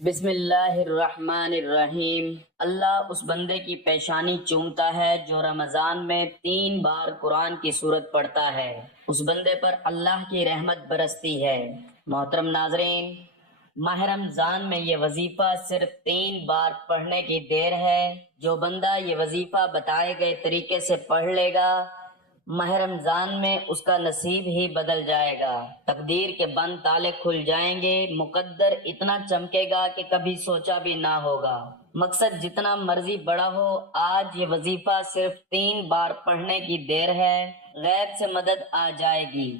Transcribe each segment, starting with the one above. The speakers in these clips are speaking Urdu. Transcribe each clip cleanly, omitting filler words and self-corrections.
بسم اللہ الرحمن الرحیم۔ اللہ اس بندے کی پیشانی چومتا ہے جو رمضان میں 3 بار قرآن کی سورت پڑھتا ہے، اس بندے پر اللہ کی رحمت برستی ہے۔ محترم ناظرین، ماہ رمضان میں یہ وظیفہ صرف 3 بار پڑھنے کی دیر ہے۔ جو بندہ یہ وظیفہ بتائے گئے طریقے سے پڑھ لے گا، ماہ رمضان میں اس کا نصیب ہی بدل جائے گا، تقدیر کے بند تالے کھل جائیں گے، مقدر اتنا چمکے گا کہ کبھی سوچا بھی نہ ہوگا۔ مقصد جتنا مرضی بڑا ہو، آج یہ وظیفہ صرف 3 بار پڑھنے کی دیر ہے، غیب سے مدد آ جائے گی۔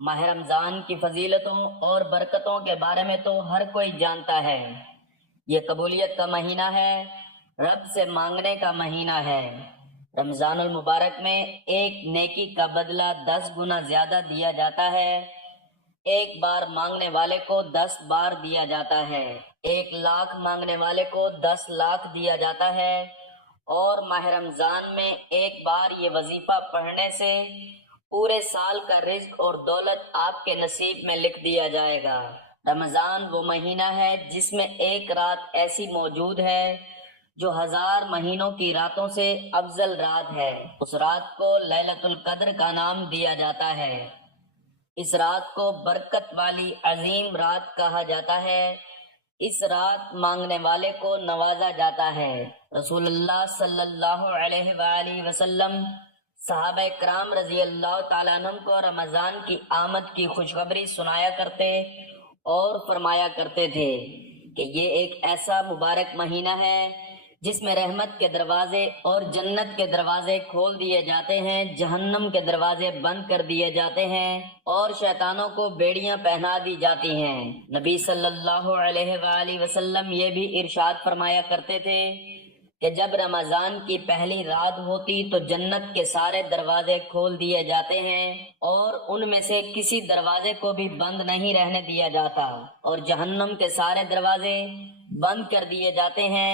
ماہ رمضان کی فضیلتوں اور برکتوں کے بارے میں تو ہر کوئی جانتا ہے۔ یہ قبولیت کا مہینہ ہے، رب سے مانگنے کا مہینہ ہے۔ رمضان المبارک میں ایک نیکی کا بدلہ 10 گنا زیادہ دیا جاتا ہے۔ 1 بار مانگنے والے کو 10 بار دیا جاتا ہے، 1 لاکھ مانگنے والے کو 10 لاکھ دیا جاتا ہے۔ اور ماہ رمضان میں 1 بار یہ وظیفہ پڑھنے سے پورے سال کا رزق اور دولت آپ کے نصیب میں لکھ دیا جائے گا۔ رمضان وہ مہینہ ہے جس میں ایک رات ایسی موجود ہے جو 1000 مہینوں کی راتوں سے افضل رات ہے۔ اس رات کو لیلۃ القدر کا نام دیا جاتا ہے۔ اس رات کو برکت والی عظیم رات کہا جاتا ہے۔ اس رات مانگنے والے کو نوازا جاتا ہے۔ رسول اللہ صلی اللہ علیہ وآلہ وسلم صحابہ کرام رضی اللہ تعالیٰ عنہم کو رمضان کی آمد کی خوشخبری سنایا کرتے اور فرمایا کرتے تھے کہ یہ ایک ایسا مبارک مہینہ ہے جس میں رحمت کے دروازے اور جنت کے دروازے کھول دیے جاتے ہیں، جہنم کے دروازے بند کر دیے جاتے ہیں اور شیطانوں کو بیڑیاں پہنا دی جاتی ہیں۔ نبی صلی اللہ علیہ وآلہ وسلم یہ بھی ارشاد فرمایا کرتے تھے کہ جب رمضان کی پہلی رات ہوتی تو جنت کے سارے دروازے کھول دیے جاتے ہیں اور ان میں سے کسی دروازے کو بھی بند نہیں رہنے دیا جاتا، اور جہنم کے سارے دروازے بند کر دیے جاتے ہیں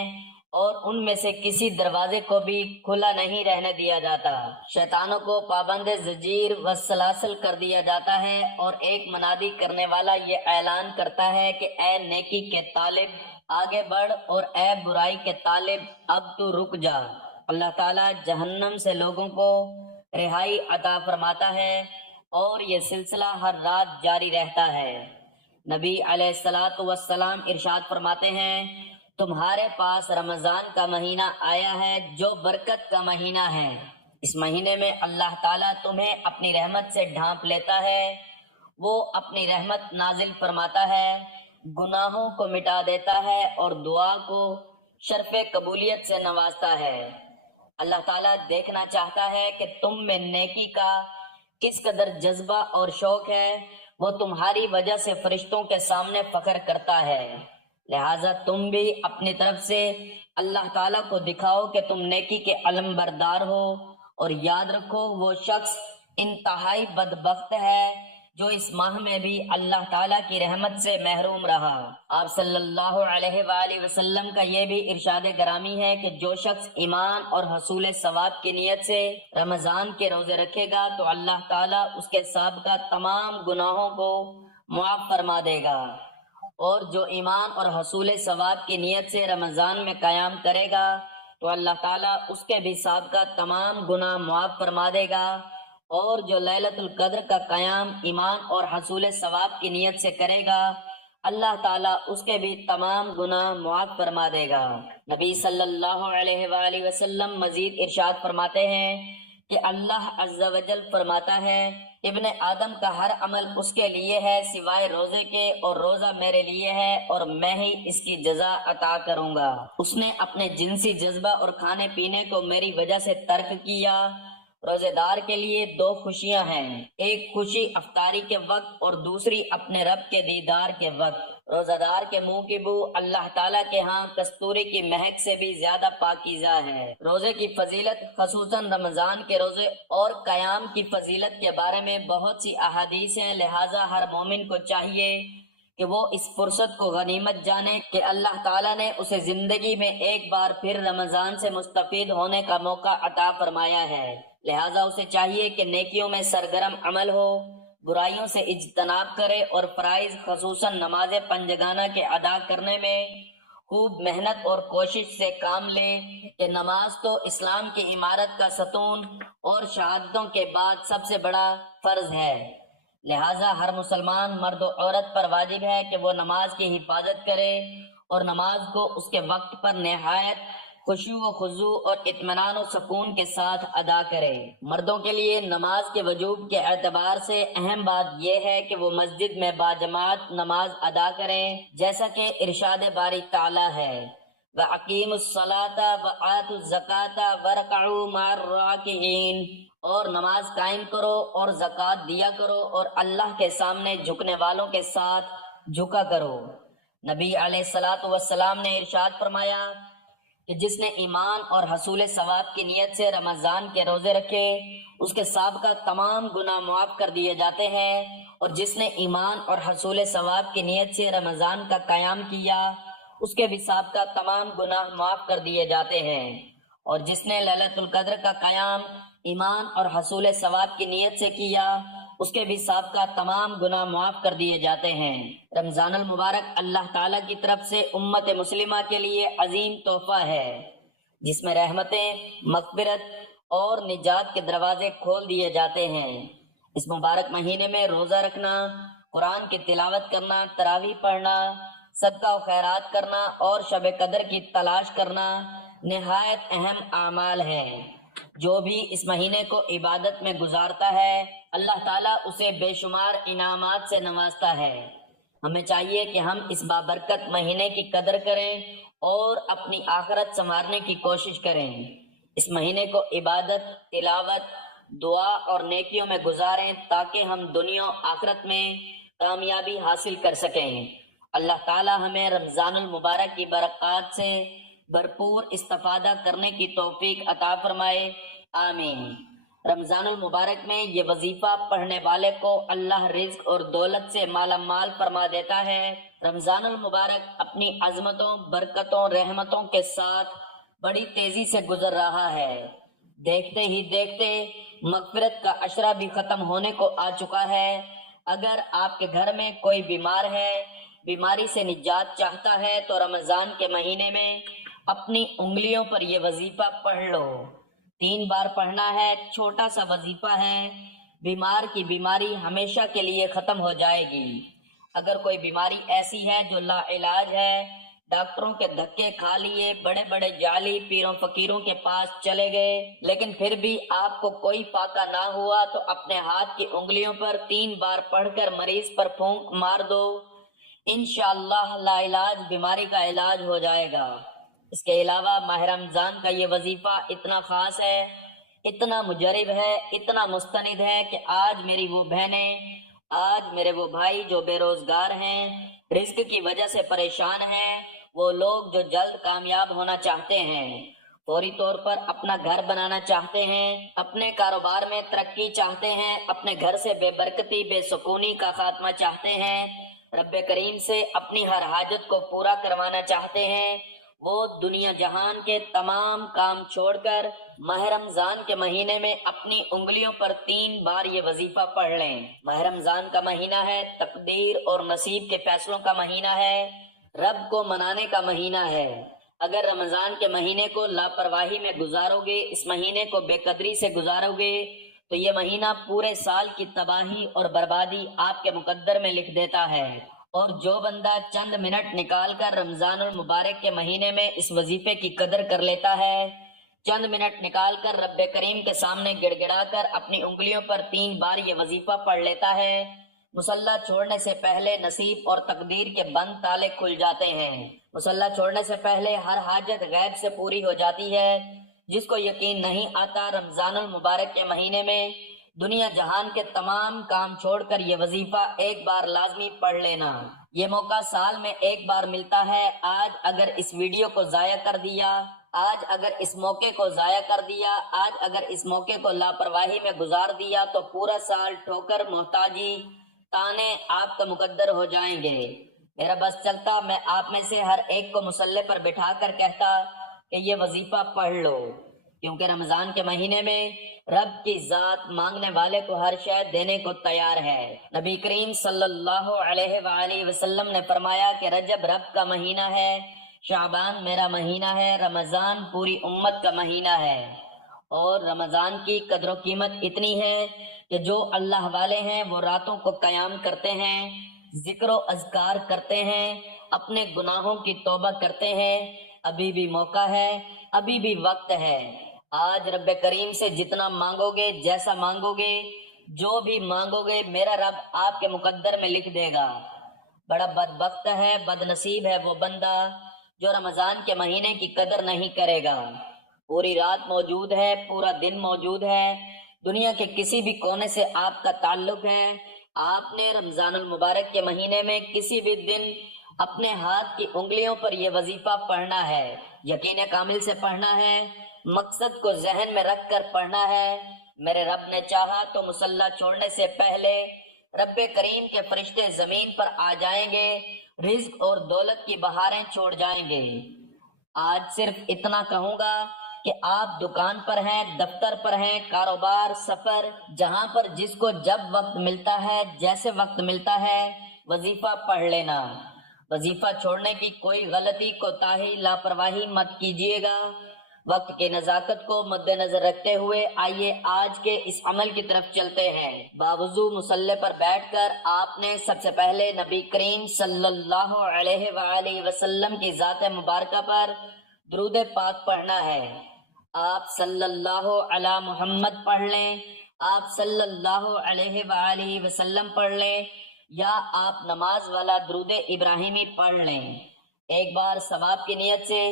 اور ان میں سے کسی دروازے کو بھی کھلا نہیں رہنے دیا جاتا۔ شیطانوں کو پابند زنجیر و سلاسل کر دیا جاتا ہے اور ایک منادی کرنے والا یہ اعلان کرتا ہے کہ اے نیکی کے طالب آگے بڑھ، اور اے برائی کے طالب اب تو رک جا۔ اللہ تعالیٰ جہنم سے لوگوں کو رہائی عطا فرماتا ہے اور یہ سلسلہ ہر رات جاری رہتا ہے۔ نبی علیہ الصلوۃ والسلام ارشاد فرماتے ہیں، تمہارے پاس رمضان کا مہینہ آیا ہے جو برکت کا مہینہ ہے۔ اس مہینے میں اللہ تعالیٰ تمہیں اپنی رحمت سے ڈھانپ لیتا ہے، وہ اپنی رحمت نازل فرماتا ہے، گناہوں کو مٹا دیتا ہے اور دعا کو شرف قبولیت سے نوازتا ہے۔ اللہ تعالیٰ دیکھنا چاہتا ہے کہ تم میں نیکی کا کس قدر جذبہ اور شوق ہے، وہ تمہاری وجہ سے فرشتوں کے سامنے فخر کرتا ہے۔ لہٰذا تم بھی اپنی طرف سے اللہ تعالیٰ کو دکھاؤ کہ تم نیکی کے علم بردار ہو، اور یاد رکھو وہ شخص انتہائی بدبخت ہے جو اس ماہ میں بھی اللہ تعالیٰ کی رحمت سے محروم رہا۔ آپ صلی اللہ علیہ وآلہ وسلم کا یہ بھی ارشاد گرامی ہے کہ جو شخص ایمان اور حصول ثواب کی نیت سے رمضان کے روزے رکھے گا تو اللہ تعالیٰ اس کے سابقہ تمام گناہوں کو معاف فرما دے گا، اور جو ایمان اور حصول ثواب کی نیت سے رمضان میں قیام کرے گا تو اللہ تعالیٰ اس کے بھی سابقہ تمام گناہ معاف فرما دے گا، اور جو لیلۃ القدر کا قیام ایمان اور حصول ثواب کی نیت سے کرے گا اللہ تعالیٰ اس کے بھی تمام گناہ معاف فرما دے گا۔ نبی صلی اللہ علیہ وآلہ وسلم مزید ارشاد فرماتے ہیں کہ اللہ عز و جل فرماتا ہے، ابن آدم کا ہر عمل اس کے لیے ہے سوائے روزے کے، اور روزہ میرے لیے ہے اور میں ہی اس کی جزا عطا کروں گا۔ اس نے اپنے جنسی جذبہ اور کھانے پینے کو میری وجہ سے ترک کیا۔ روزے دار کے لیے 2 خوشیاں ہیں، ایک خوشی افطاری کے وقت اور دوسری اپنے رب کے دیدار کے وقت۔ روزہ دار کے منہ کی بو اللہ تعالیٰ کے ہاں کستوری کی مہک سے بھی زیادہ پاکیزہ ہے۔ روزے کی فضیلت، خصوصاً رمضان کے روزے اور قیام کی فضیلت کے بارے میں بہت سی احادیث ہیں، لہٰذا ہر مومن کو چاہیے کہ وہ اس فرصت کو غنیمت جانے کہ اللہ تعالیٰ نے اسے زندگی میں ایک بار پھر رمضان سے مستفید ہونے کا موقع عطا فرمایا ہے، لہٰذا اسے چاہیے کہ نیکیوں میں سرگرم عمل ہو، برائیوں سے اجتناب کرے اور فرائض خصوصاً نماز پنجگانہ کے ادا کرنے میں خوب محنت اور کوشش سے کام لے کہ نماز تو اسلام کی عمارت کا ستون اور شہادتوں کے بعد سب سے بڑا فرض ہے۔ لہٰذا ہر مسلمان مرد و عورت پر واجب ہے کہ وہ نماز کی حفاظت کرے اور نماز کو اس کے وقت پر نہایت خشوع و خضوع اور اطمینان و سکون کے ساتھ ادا کرے۔ مردوں کے لیے نماز کے وجوب کے اعتبار سے اہم بات یہ ہے کہ وہ مسجد میں باجماعت نماز ادا کریں، جیسا کہ ارشاد باری تعالیٰ ہے وَأَقِيمُوا الصَّلَاةَ وَآتُوا الزَّكَاةَ وَارْكَعُوا مَعَ الرَّاكِعِينَ، اور نماز قائم کرو اور زکوٰۃ دیا کرو اور اللہ کے سامنے جھکنے والوں کے ساتھ جھکا کرو۔ نبی علیہ الصلوۃ والسلام نے ارشاد فرمایا کہ جس نے ایمان اور حصول ثواب کی نیت سے رمضان کے روزے رکھے اس کے سابقہ تمام گناہ معاف کر دیے جاتے ہیں، اور جس نے ایمان اور حصول ثواب کی نیت سے رمضان کا قیام کیا اس کے بھی سابقہ تمام گناہ معاف کر دیے جاتے ہیں، اور جس نے لیلۃ القدر کا قیام ایمان اور حصول ثواب کی نیت سے کیا اس کے بھی سابقہ تمام گناہ معاف کر دیے جاتے ہیں۔ رمضان المبارک اللہ تعالیٰ کی طرف سے امت مسلمہ کے لیے عظیم تحفہ ہے جس میں رحمتیں، مغفرت اور نجات کے دروازے کھول دیے جاتے ہیں۔ اس مبارک مہینے میں روزہ رکھنا، قرآن کی تلاوت کرنا، تراویح پڑھنا، صدقہ و خیرات کرنا اور شب قدر کی تلاش کرنا نہایت اہم اعمال ہیں۔ جو بھی اس مہینے کو عبادت میں گزارتا ہے اللہ تعالیٰ اسے بے شمار انعامات سے نوازتا ہے۔ ہمیں چاہیے کہ ہم اس بابرکت مہینے کی قدر کریں اور اپنی آخرت سنوارنے کی کوشش کریں۔ اس مہینے کو عبادت، تلاوت، دعا اور نیکیوں میں گزاریں تاکہ ہم دنیا و آخرت میں کامیابی حاصل کر سکیں۔ اللہ تعالیٰ ہمیں رمضان المبارک کی برکات سے بھرپور استفادہ کرنے کی توفیق عطا فرمائے، آمین۔ رمضان المبارک میں یہ وظیفہ پڑھنے والے کو اللہ رزق اور دولت سے مالا مال فرما دیتا ہے۔ رمضان المبارک اپنی عظمتوں، برکتوں، رحمتوں کے ساتھ بڑی تیزی سے گزر رہا ہے۔ دیکھتے ہی دیکھتے مغفرت کا عشرہ بھی ختم ہونے کو آ چکا ہے۔ اگر آپ کے گھر میں کوئی بیمار ہے، بیماری سے نجات چاہتا ہے تو رمضان کے مہینے میں اپنی انگلیوں پر یہ وظیفہ پڑھ لو۔ 3 بار پڑھنا ہے، چھوٹا سا وظیفہ ہے، بیمار کی بیماری ہمیشہ کے لیے ختم ہو جائے گی۔ اگر کوئی بیماری ایسی ہے جو لا علاج ہے، ڈاکٹروں کے دھکے کھا لیے، بڑے بڑے جعلی پیروں فقیروں کے پاس چلے گئے، لیکن پھر بھی آپ کو کوئی فائدہ نہ ہوا تو اپنے ہاتھ کی انگلیوں پر 3 بار پڑھ کر مریض پر پھونک مار دو، انشاءاللہ لا علاج بیماری کا علاج ہو جائے گا۔ اس کے علاوہ ماہ رمضان کا یہ وظیفہ اتنا خاص ہے، اتنا مجرب ہے، اتنا مستند ہے کہ آج میری وہ بہنیں، آج میرے وہ بھائی جو بے روزگار ہیں، رزق کی وجہ سے پریشان ہیں، وہ لوگ جو جلد کامیاب ہونا چاہتے ہیں، فوری طور پر اپنا گھر بنانا چاہتے ہیں، اپنے کاروبار میں ترقی چاہتے ہیں، اپنے گھر سے بے برکتی، بے سکونی کا خاتمہ چاہتے ہیں، رب کریم سے اپنی ہر حاجت کو پورا کروانا چاہتے ہیں، وہ دنیا جہان کے تمام کام چھوڑ کر ماہ رمضان کے مہینے میں اپنی انگلیوں پر 3 بار یہ وظیفہ پڑھ لیں۔ ماہ رمضان کا مہینہ ہے، تقدیر اور نصیب کے فیصلوں کا مہینہ ہے، رب کو منانے کا مہینہ ہے۔ اگر رمضان کے مہینے کو لاپرواہی میں گزارو گے، اس مہینے کو بے قدری سے گزارو گے تو یہ مہینہ پورے سال کی تباہی اور بربادی آپ کے مقدر میں لکھ دیتا ہے۔ اور جو بندہ چند منٹ نکال کر رمضان المبارک کے مہینے میں اس وظیفے کی قدر کر لیتا ہے، چند منٹ نکال کر رب کریم کے سامنے گڑ گڑا کر اپنی انگلیوں پر 3 بار یہ وظیفہ پڑھ لیتا ہے، مصلی چھوڑنے سے پہلے نصیب اور تقدیر کے بند تالے کھل جاتے ہیں۔ مصلی چھوڑنے سے پہلے ہر حاجت غیب سے پوری ہو جاتی ہے۔ جس کو یقین نہیں آتا، رمضان المبارک کے مہینے میں دنیا جہان کے تمام کام چھوڑ کر یہ وظیفہ ایک بار لازمی پڑھ لینا۔ یہ موقع سال میں ایک بار ملتا ہے۔ آج اگر اس ویڈیو کو ضائع کر دیا، آج اگر اس موقع کو ضائع کر دیا، آج اگر اس موقع کو لاپرواہی میں گزار دیا تو پورا سال ٹھوکر، محتاجی، تانے آپ کا مقدر ہو جائیں گے۔ میرا بس چلتا میں آپ میں سے ہر ایک کو مصلی پر بٹھا کر کہتا کہ یہ وظیفہ پڑھ لو، کیونکہ رمضان کے مہینے میں رب کی ذات مانگنے والے کو ہر شے دینے کو تیار ہے۔ نبی کریم صلی اللہ علیہ وآلہ وسلم نے فرمایا کہ رجب رب کا مہینہ ہے، شعبان میرا مہینہ ہے، رمضان پوری امت کا مہینہ ہے۔ اور رمضان کی قدر و قیمت اتنی ہے کہ جو اللہ والے ہیں وہ راتوں کو قیام کرتے ہیں، ذکر و اذکار کرتے ہیں، اپنے گناہوں کی توبہ کرتے ہیں۔ ابھی بھی موقع ہے، ابھی بھی وقت ہے۔ آج رب کریم سے جتنا مانگو گے، جیسا مانگو گے، جو بھی مانگو گے، میرا رب آپ کے مقدر میں لکھ دے گا۔ بڑا بدبخت ہے، بد نصیب ہے وہ بندہ جو رمضان کے مہینے کی قدر نہیں کرے گا۔ پوری رات موجود ہے، پورا دن موجود ہے، دنیا کے کسی بھی کونے سے آپ کا تعلق ہے۔ آپ نے رمضان المبارک کے مہینے میں کسی بھی دن اپنے ہاتھ کی انگلیوں پر یہ وظیفہ پڑھنا ہے، یقین کامل سے پڑھنا ہے، مقصد کو ذہن میں رکھ کر پڑھنا ہے۔ میرے رب نے چاہا تو مصلی چھوڑنے سے پہلے رب کریم کے فرشتے زمین پر آ جائیں گے، رزق اور دولت کی بہاریں چھوڑ جائیں گے۔ آج صرف اتنا کہوں گا کہ آپ دکان پر ہیں، دفتر پر ہیں، کاروبار، سفر، جہاں پر جس کو جب وقت ملتا ہے، جیسے وقت ملتا ہے، وظیفہ پڑھ لینا۔ وظیفہ چھوڑنے کی کوئی غلطی، کوتاہی، لاپرواہی مت کیجیے گا۔ وقت کی نزاکت کو مد نظر رکھتے ہوئے آئیے آج کے اس عمل کی طرف چلتے ہیں۔ باوضو مصلی پر بیٹھ کر آپ نے سب سے پہلے نبی کریم صلی اللہ علیہ وآلہ وسلم کی ذات مبارکہ پر درود پاک پڑھنا ہے۔ آپ صلی اللہ علی محمد پڑھ لیں، آپ صلی اللہ علیہ وآلہ وسلم پڑھ لیں، یا آپ نماز والا درود ابراہیمی پڑھ لیں۔ ایک بار ثواب کی نیت سے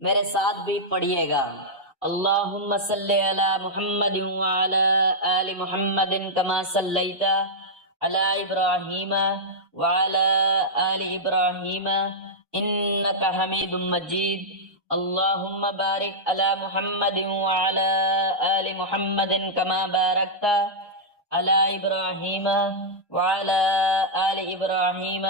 میرے ساتھ بھی پڑھیے گا۔ اللہم صلی علی محمد وعلی آل محمد کما صلیت علی ابراہیم وعلی آل ابراہیم انک حمید مجید۔ اللہم بارک علی محمد وعلی آل محمد کما بارکت علی ابراہیم وعلی آل ابراہیم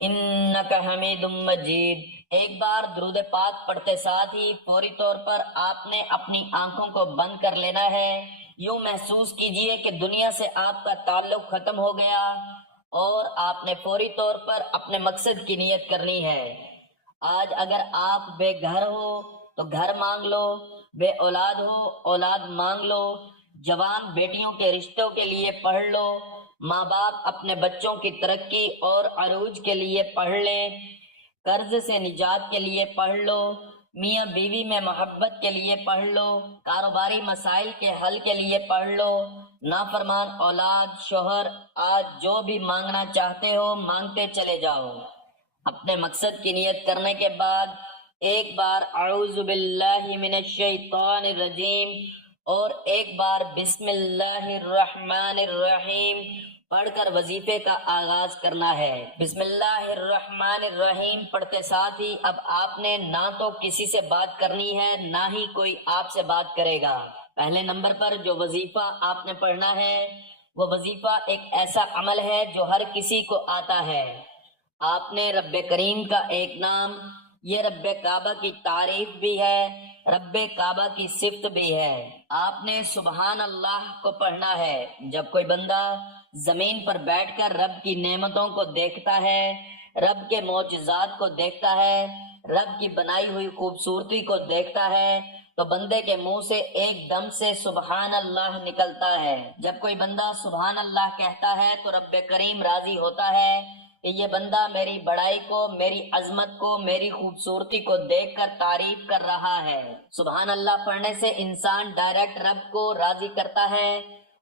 انک حمید مجید۔ ایک بار درود پاک پڑھتے ساتھ ہی فوری طور پر آپ نے اپنی آنکھوں کو بند کر لینا ہے۔ یوں محسوس کیجئے کہ دنیا سے آپ کا تعلق ختم ہو گیا اور آپ نے فوری طور پر اپنے مقصد کی نیت کرنی ہے۔ آج اگر آپ بے گھر ہو تو گھر مانگ لو، بے اولاد ہو اولاد مانگ لو، جوان بیٹیوں کے رشتوں کے لیے پڑھ لو، ماں باپ اپنے بچوں کی ترقی اور عروج کے لیے پڑھ لیں، قرض سے نجات کے لیے پڑھ لو، میاں بیوی میں محبت کے لیے پڑھ لو، کاروباری مسائل کے حل کے لیے پڑھ لو، نافرمان اولاد، شوہر، آج جو بھی مانگنا چاہتے ہو مانگتے چلے جاؤ۔ اپنے مقصد کی نیت کرنے کے بعد ایک بار اعوذ باللہ من الشیطان الرجیم اور ایک بار بسم اللہ الرحمن الرحیم پڑھ کر وظیفے کا آغاز کرنا ہے۔ بسم اللہ الرحمن الرحیم پڑھتے ساتھ ہی اب آپ نے نہ تو کسی سے بات کرنی ہے، نہ ہی کوئی آپ سے بات کرے گا۔ پہلے نمبر پر جو وظیفہ آپ نے پڑھنا ہے وہ وظیفہ ایک ایسا عمل ہے جو ہر کسی کو آتا ہے۔ آپ نے رب کریم کا ایک نام، یہ رب کعبہ کی تعریف بھی ہے، رب کعبہ کی صفت بھی ہے۔ آپ نے سبحان اللہ کو پڑھنا ہے۔ جب کوئی بندہ زمین پر بیٹھ کر رب کی نعمتوں کو دیکھتا ہے، رب کے معجزات کو دیکھتا ہے، رب کی بنائی ہوئی خوبصورتی کو دیکھتا ہے تو بندے کے منہ سے ایک دم سے سبحان اللہ نکلتا ہے۔ جب کوئی بندہ سبحان اللہ کہتا ہے تو رب کریم راضی ہوتا ہے کہ یہ بندہ میری بڑائی کو، میری عظمت کو، میری خوبصورتی کو دیکھ کر تعریف کر رہا ہے۔ سبحان اللہ پڑھنے سے انسان ڈائریکٹ رب کو راضی کرتا ہے۔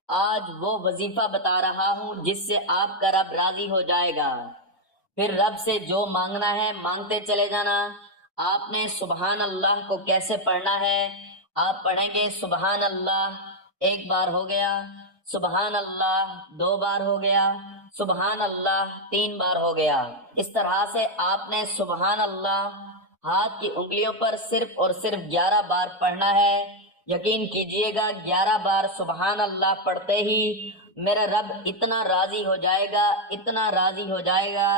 آج وہ وظیفہ بتا رہا ہوں جس سے آپ کا رب راضی ہو جائے گا۔ پھر رب سے جو مانگنا ہے مانگتے چلے جانا۔ آپ نے سبحان اللہ کو کیسے پڑھنا ہے؟ آپ پڑھیں گے سبحان اللہ، ایک بار ہو گیا، سبحان اللہ دو بار ہو گیا، سبحان اللہ تین بار ہو گیا۔ اس طرح سے آپ نے سبحان اللہ ہاتھ کی انگلیوں پر صرف اور صرف 11 بار پڑھنا ہے۔ یقین کیجئے گا 11 بار سبحان اللہ پڑھتے ہی میرا رب اتنا راضی ہو جائے گا، اتنا راضی ہو جائے گا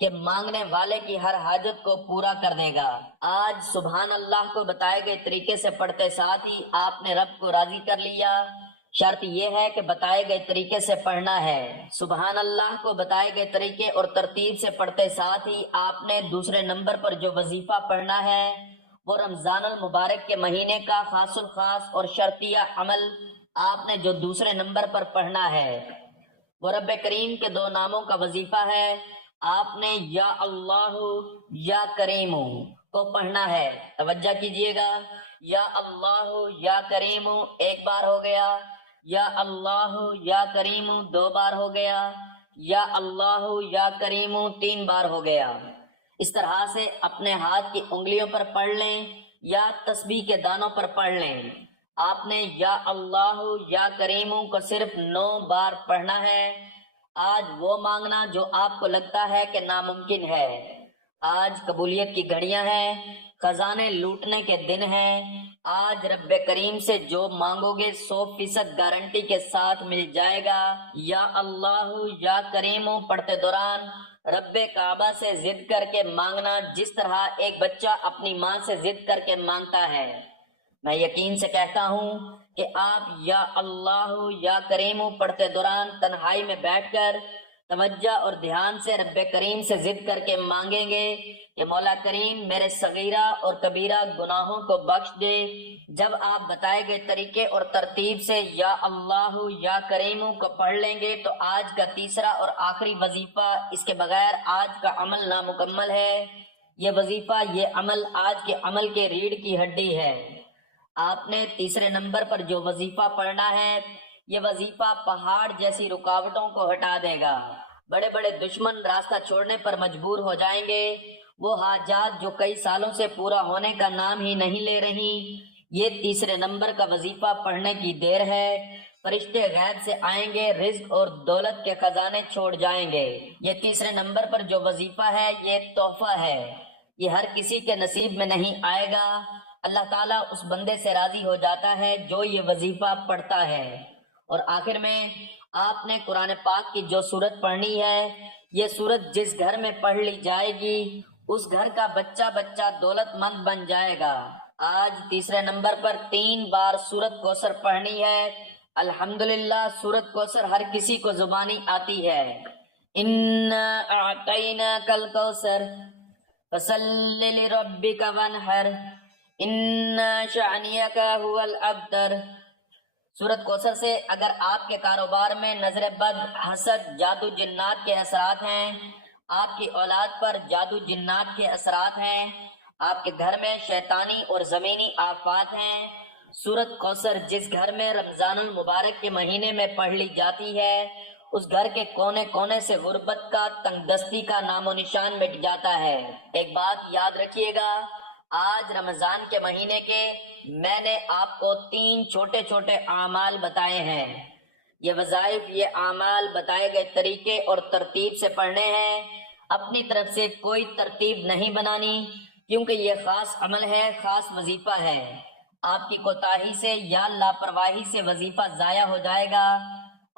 کہ مانگنے والے کی ہر حاجت کو پورا کر دے گا۔ آج سبحان اللہ کو بتائے گئے طریقے سے پڑھتے ساتھ ہی آپ نے رب کو راضی کر لیا۔ شرط یہ ہے کہ بتائے گئے طریقے سے پڑھنا ہے۔ سبحان اللہ کو بتائے گئے طریقے اور ترتیب سے پڑھتے ساتھ ہی آپ نے دوسرے نمبر پر جو وظیفہ پڑھنا ہے وہ رمضان المبارک کے مہینے کا خاص الخاص اور شرطیہ عمل آپ نے جو دوسرے نمبر پر پڑھنا ہے وہ رب کریم کے 2 ناموں کا وظیفہ ہے۔ آپ نے یا اللہ یا کریم کو پڑھنا ہے۔ توجہ کیجئے گا، یا اللہ یا کریم 1 بار ہو گیا، یا اللہ یا کریم 2 بار ہو گیا، یا اللہ یا کریم 3 بار ہو گیا۔ اس طرح سے اپنے ہاتھ کی انگلیوں پر پڑھ لیں یا تسبیح کے دانوں پر پڑھ لیں۔ آپ نے یا اللہ یا کریم کو صرف 9 بار پڑھنا ہے۔ آج وہ مانگنا جو آپ کو لگتا ہے کہ ناممکن ہے۔ آج قبولیت کی گھڑیاں ہیں، خزانے لوٹنے کے دن ہیں۔ آج رب کریم سے جو مانگو گے 100% گارنٹی کے ساتھ مل جائے گا۔ یا اللہ یا کریم پڑھتے دوران رب کعبہ سے ضد کر کے مانگنا جس طرح ایک بچہ اپنی ماں سے ضد کر کے مانگتا ہے۔ میں یقین سے کہتا ہوں کہ آپ یا اللہ یا کریم پڑھتے دوران تنہائی میں بیٹھ کر توجہ اور دھیان سے رب کریم سے ضد کر کے مانگیں گے کہ مولا کریم میرے صغیرہ اور کبیرہ گناہوں کو بخش دے۔ جب آپ بتائے گئے طریقے اور ترتیب سے یا اللہ یا کریم کو پڑھ لیں گے تو آج کا تیسرا اور آخری وظیفہ، اس کے بغیر آج کا عمل نامکمل ہے۔ یہ وظیفہ، یہ عمل آج کے عمل کے ریڑھ کی ہڈی ہے۔ آپ نے تیسرے نمبر پر جو وظیفہ پڑھنا ہے یہ وظیفہ پہاڑ جیسی رکاوٹوں کو ہٹا دے گا۔ بڑے بڑے دشمن راستہ چھوڑنے پر مجبور ہو جائیں گے۔ وہ حاجات جو کئی سالوں سے پورا ہونے کا نام ہی نہیں لے رہی، یہ تیسرے نمبر کا وظیفہ پڑھنے کی دیر ہے۔ فرشتے غیب سے آئیں گے، رزق اور دولت کے خزانے چھوڑ جائیں گے۔ یہ تیسرے نمبر پر جو وظیفہ ہے یہ تحفہ ہے، یہ ہر کسی کے نصیب میں نہیں آئے گا۔ اللہ تعالیٰ اس بندے سے راضی ہو جاتا ہے جو یہ وظیفہ پڑھتا ہے۔ اور آخر میں آپ نے قرآن پاک کی جو سورت پڑھنی ہے، یہ سورت جس گھر میں پڑھ لی جائے گی اس گھر کا بچہ بچہ دولت مند بن جائے گا۔ آج تیسرے نمبر پر 3 بار سورت کوثر پڑھنی ہے۔ الحمدللہ سورت کوثر ہر کسی کو زبانی آتی ہے۔ اِنَّا أَعْطَيْنَاكَ الْكَوْثَرَ فَصَلِّ لِرَبِّكَ وَانْحَرْ اِنَّ شَانِئَكَ هُوَ الْأَبْتَرُ۔ سورت کوثر سے اگر آپ کے کاروبار میں نظر بد، حسد، جادو جنات کے اثرات ہیں، آپ کی اولاد پر جادو جنات کے اثرات ہیں، آپ کے گھر میں شیطانی اور زمینی آفات ہیں، سورت کوثر جس گھر میں رمضان المبارک کے مہینے میں پڑھ لی جاتی ہے اس گھر کے کونے کونے سے غربت کا، تنگ دستی کا نام و نشان مٹ جاتا ہے۔ ایک بات یاد رکھیے گا، آج رمضان کے مہینے کے میں نے آپ کو 3 چھوٹے چھوٹے اعمال بتائے ہیں۔ یہ وظائف، یہ اعمال بتائے گئے طریقے اور ترتیب سے پڑھنے ہیں۔ اپنی طرف سے کوئی ترتیب نہیں بنانی کیونکہ یہ خاص عمل ہے، خاص وظیفہ ہے۔ آپ کی کوتاہی سے یا لاپرواہی سے وظیفہ ضائع ہو جائے گا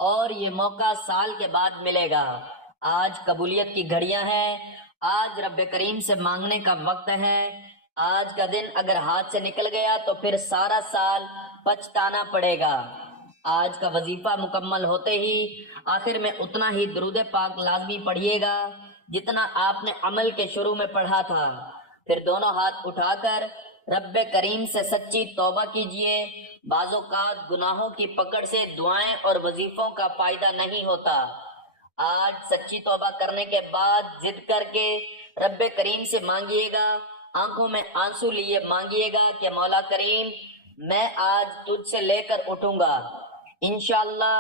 اور یہ موقع سال کے بعد ملے گا۔ آج قبولیت کی گھڑیاں ہیں، آج رب کریم سے مانگنے کا وقت ہے۔ آج کا دن اگر ہاتھ سے نکل گیا تو پھر سارا سال پچھتانا پڑے گا۔ آج کا وظیفہ مکمل ہوتے ہی آخر میں اتنا ہی درود پاک لازمی پڑھیے گا جتنا آپ نے عمل کے شروع میں پڑھا تھا۔ پھر دونوں ہاتھ اٹھا کر رب کریم سے سچی توبہ کیجئے۔ بعض اوقات گناہوں کی پکڑ سے دعائیں اور وظیفوں کا فائدہ نہیں ہوتا۔ آج سچی توبہ کرنے کے بعد ضد کر کے رب کریم سے مانگیے گا، آنکھوں میں آنسو لیے مانگیے گا کہ مولا کریم میں آج تجھ سے لے کر اٹھوں گا۔ انشاءاللہ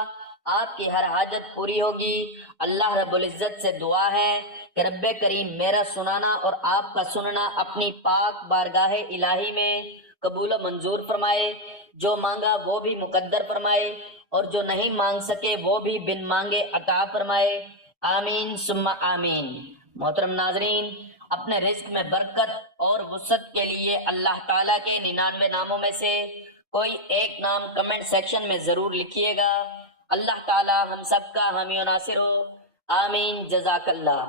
آپ کی ہر حاجت پوری ہوگی۔ اللہ رب العزت سے دعا ہے کہ رب کریم میرا سنانا اور آپ کا سننا اپنی پاک بارگاہ الہی میں قبول و منظور فرمائے۔ جو مانگا وہ بھی مقدر فرمائے اور جو نہیں مانگ سکے وہ بھی بن مانگے عطا فرمائے۔ آمین ثم آمین۔ محترم ناظرین، اپنے رزق میں برکت اور وسعت کے لیے اللہ تعالیٰ کے 99 ناموں میں سے کوئی ایک نام کمنٹ سیکشن میں ضرور لکھیے گا۔ اللہ تعالیٰ ہم سب کا حامی و ناصر ہو۔ آمین۔ جزاک اللہ۔